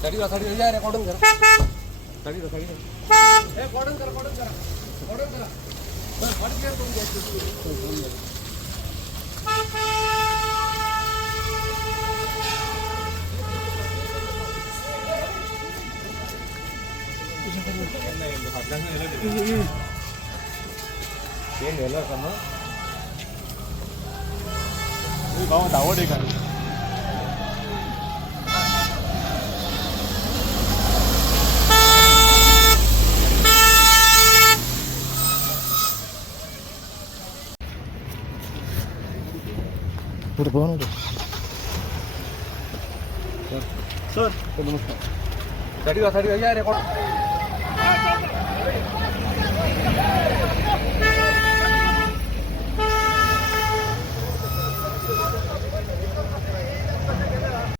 साडी या रेकॉर्डिंग करा. साडी रेकॉर्डिंग करा. बस वाट क्लिअर करून द्यायचं. ಏನ್ ಎಲ್ಲ ಸಮ भाव धावड आहे का पुढे पाहू नका सर नमस्कार साडी या रेकॉर्ड